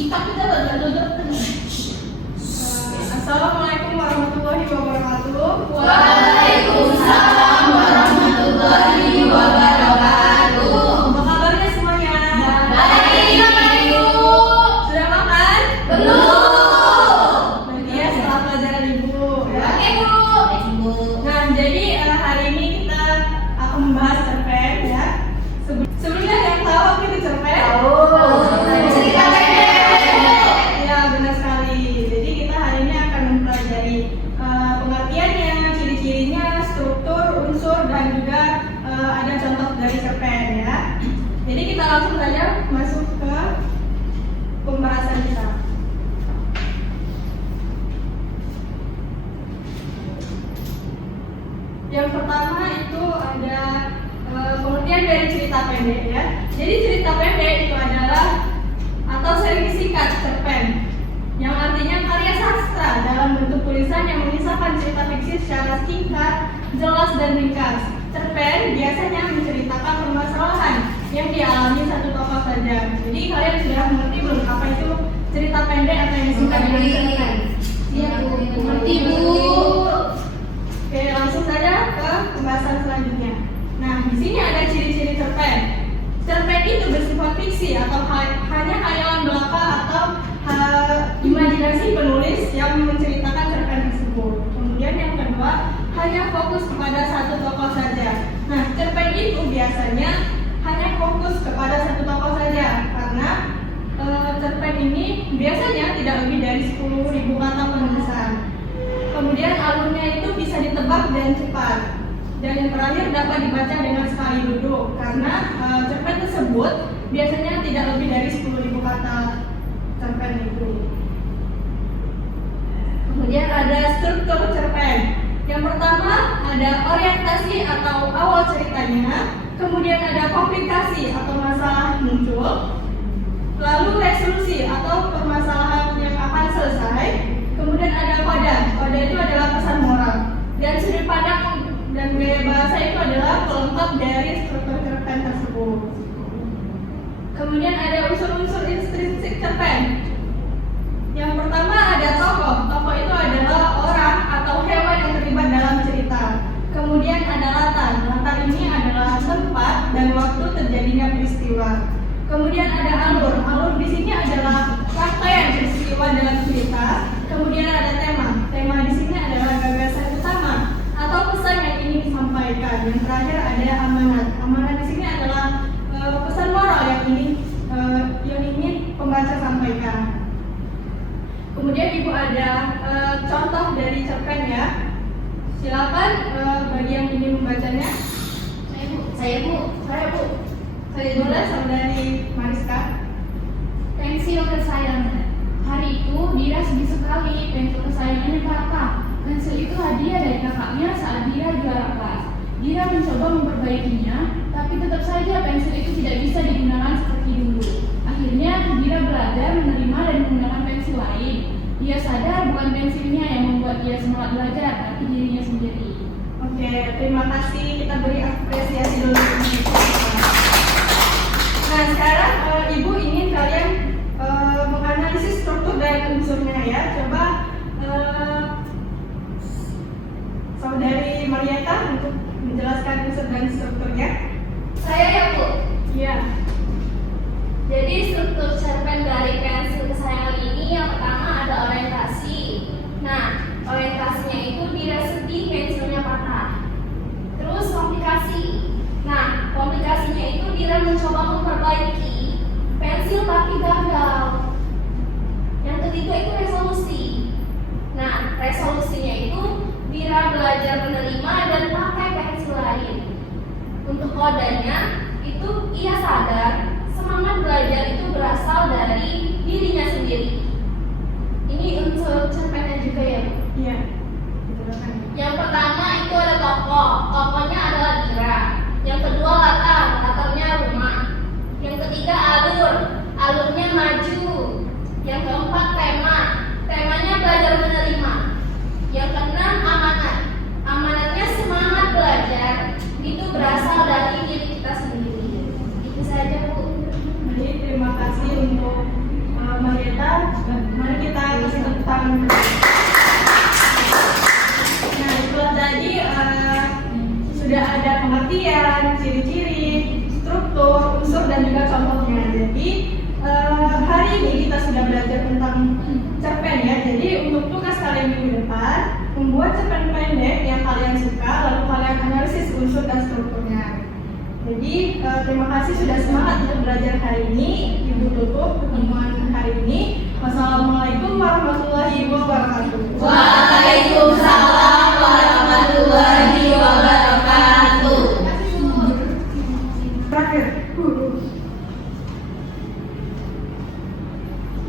Sikap kita duduk. Assalamualaikum warahmatullahi wabarakatuh. Waalaikumsalam warahmatullahi wabarakatuh. Apa kabarnya semuanya? Baik, Bu. Sudah makan? Belum. Nanti ya setelah pelajaran Ibu. Ya. Oke, Bu. Nah, jadi hari ini kita akan membahas cerpen ya. Sebelumnya yang tahu apa itu cerpen? Cerita pendek. Ya, benar sekali. Jadi kita hari ini akan mempelajari pengertiannya, ciri-cirinya, struktur, unsur, dan juga ada contoh dari cerpen ya. Jadi kita langsung saja masuk ke pembahasan kita. Yang pertama itu ada pengertian dari cerita pendek ya. Jadi cerita pendek itu adalah atau sering disingkat cerpen, yang artinya karya sastra dalam bentuk tulisan yang mengisahkan cerita fiksi secara singkat, jelas dan ringkas. Cerpen biasanya menceritakan permasalahan yang dialami satu tokoh saja. Jadi kalian sudah mengerti belum apa itu cerita pendek atau yang disingkat dengan cerpen? Iya, Bu. Mengerti, Bu. Oke, langsung saja ke pembahasan selanjutnya. Nah, di sini ada ciri-ciri cerpen. Cerpen itu bersifat fiksi atau hanya khayalan belaka atau imajinasi penulis yang menceritakan cerpen tersebut. Kemudian yang kedua, hanya fokus kepada satu tokoh saja. Nah, cerpen itu biasanya hanya fokus kepada satu tokoh saja karena cerpen ini biasanya tidak lebih dari 10.000 kata penulisan. Kemudian alurnya itu bisa ditebak dan cepat. Dan yang terakhir dapat dibaca dengan sekali duduk karena cerpen tersebut biasanya tidak lebih dari 10.000 kata cerpen itu. Kemudian ada struktur cerpen. Yang pertama ada orientasi atau awal ceritanya, kemudian ada komplikasi atau masalah muncul, lalu resolusi atau permasalahan yang akan selesai, kemudian ada koda. Koda itu adalah pesan moral. Dan sudut pandang dan gaya bahasa itu adalah pelengkap dari struktur cerpen tersebut. Kemudian ada unsur-unsur intrinsik cerpen. Yang pertama ada tokoh. Tokoh itu adalah orang atau hewan yang terlibat dalam cerita. Kemudian ada latar. Latar ini adalah tempat dan waktu terjadinya peristiwa. Kemudian ada alur. Alur di sini adalah rangkaian peristiwa dalam cerita. Kemudian ada tema. Tema di sini adalah gagasan utama atau pesan yang ingin disampaikan. Yang terakhir ada amanat. Amanat di sini adalah pesan moral yang ingin pembaca sampaikan. Kemudian Ibu ada contoh dari cerpen ya. Silakan bagi yang ingin membacanya. Saya, Bu. Saya dulu saudari Mariska. Pensil kesayangan. Hari itu Dira sedih sekali, pensil kesayangannya patah. Pensil itu hadiah dari kakaknya saat Dira juara kelas. Dira mencoba memperbaikinya, tapi tetap saja pensil itu tidak bisa digunakan seperti dulu. Akhirnya Dira belajar menerima dan menggunakan pensil lain. Dia sadar bukan pensilnya yang membuat dia semangat belajar, tapi dirinya sendiri. Oke, terima kasih. Kita beri apresiasi dulu. Nah, sekarang Ibu ingin kalian menganalisis struktur dan unsurnya ya. Coba saudari Marieta untuk menjelaskan unsur dan strukturnya. Saya ya, Bu. Iya. Jadi struktur cerpen dari pensil kesayangan ini yang pertama ada orientasi. Nah, orientasinya itu Dira sedih pensilnya patah. Terus komplikasi. Nah, komplikasinya itu Dira mencoba memperbaiki pensil tapi gagal. Yang ketiga itu resolusi. Nah, resolusinya itu Dira belajar menerima dan pakai pensil lain. Untuk kodenya itu ia sadar semangat belajar itu berasal dari dirinya sendiri. Ini unsur cerpennya juga ya, Bu? Iya. Yang pertama itu ada tokoh. Tokohnya adalah Dira. Yang kedua latarnya rumah. Yang ketiga alurnya maju. Yang keempat temanya belajar menerima. Yang keenam amanatnya semangat belajar itu berasal dari diri kita sendiri. Itu saja, Bu. Terima kasih untuk Marieta tangan. Nah, itulah tadi sudah ada pengertian, ciri-ciri, struktur, unsur, dan juga contohnya. Jadi hari ini kita sudah belajar tentang cerpen ya. Jadi untuk tugas kalian minggu depan, membuat cerpen pendek yang kalian suka, lalu kalian analisis unsur dan strukturnya. Jadi terima kasih sudah semangat untuk belajar hari ini. Ibu tutup pertemuan hari ini. Wassalamualaikum warahmatullahi wabarakatuh. Waalaikumsalam warahmatullahi wabarakatuh. Terakhir,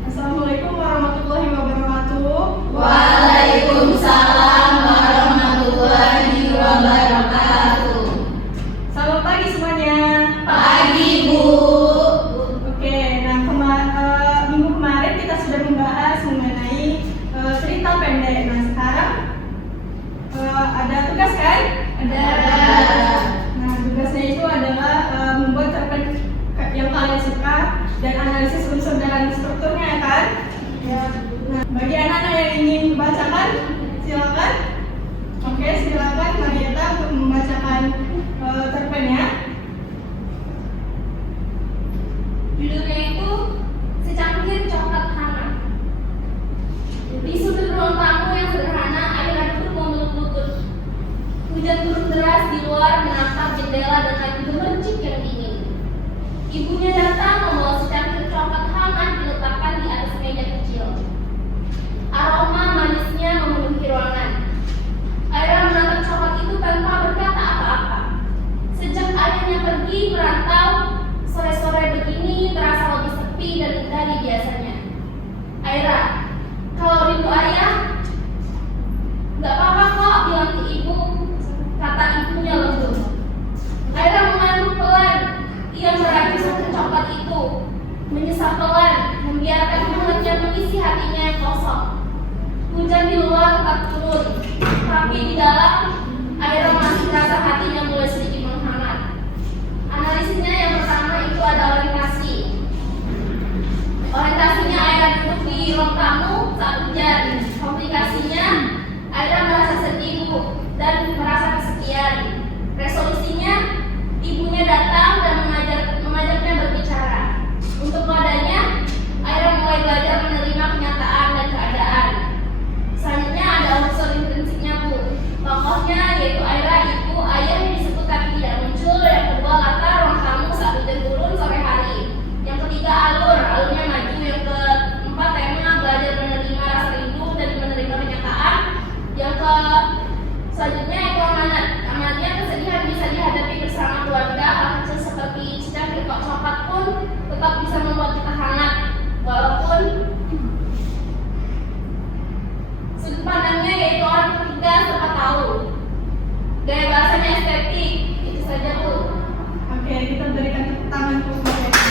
Assalamualaikum warahmatullahi wabarakatuh. Waalaikumsalam warahmatullahi wabarakatuh. Selamat pagi semuanya. Pagi, Bu. Oke, nah minggu kemarin kita sudah membahas mengenai cerita pendek. Nah sekarang ada tugas kan? Ada. Nah tugasnya itu adalah membuat cerpen yang kalian suka dan analisis unsur dan strukturnya ya kan? Ya. Nah bagi anak-anak yang ingin membacakan, silakan. Oke, silakan Marieta untuk membacakan cerpennya. Judulnya itu Secangkir Coklat Hangat. Di sudut ruang tamu yang sederhana, air aduk menutup. Hujan turun deras di luar menatap jendela dengan gemercik yang dingin. Ibunya datang membawa secangkir coklat hangat diletakkan di atas meja kecil. Aroma manisnya memenuhi ruangan. Aira menatap coklat itu tanpa berkata apa-apa. Sejak ayahnya pergi merantau, sore-sore begini terasa lebih sepi dan dari biasanya. Aira, kalau rindu ayah, nggak apa-apa kok bilang ke ibu, kata ibunya lembut. Aira mengangguk pelan, ia meraih satu coklat itu, menyesap pelan, membiarkan hangatnya mengisi hatinya yang kosong. Hujan di luar tetap turun, tapi di dalam Aira masih merasa hatinya mulai sedikit menghangat. Analisisnya yang pertama itu ada orientasi. Orientasinya Aira duduk di ruang tamu saat hujan. Komplikasinya Aira merasa sedih dan merasa kesepian. Resolusinya ibunya datang dan mengajaknya berbicara. Untuk padanya Aira mulai belajar menerima kenyataan dan keadaan. Selanjutnya ada unsur intrinsiknya Bu. Tokohnya yaitu Aira, ibu, ayah yang disebut tapi tidak muncul. Yang kedua latar ruang tamu saat hujan turun sore hari. Yang ketiga alurnya maju. Yang keempat tema belajar menerima rasa rindu dan menerima kenyataan. Yang selanjutnya itu amanat. Amanatnya kesedihan bisa dihadapi bersama keluarga. Hal kecil seperti secangkir coklat pun tetap bisa membuat kita hangat walaupun sudut pandangnya yaitu orang ketiga serta tahu. Gaya bahasanya estetik. Itu saja Bu. Oke, kita berikan tepuk tangan untuk mereka.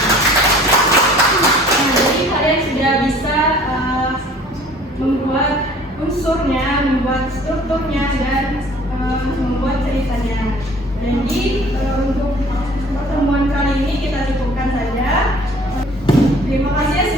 Nah, jadi kalian sudah bisa membuat unsurnya, membuat strukturnya, dan membuat ceritanya. Jadi untuk pertemuan kali ini kita cukupkan saja. Terima kasih.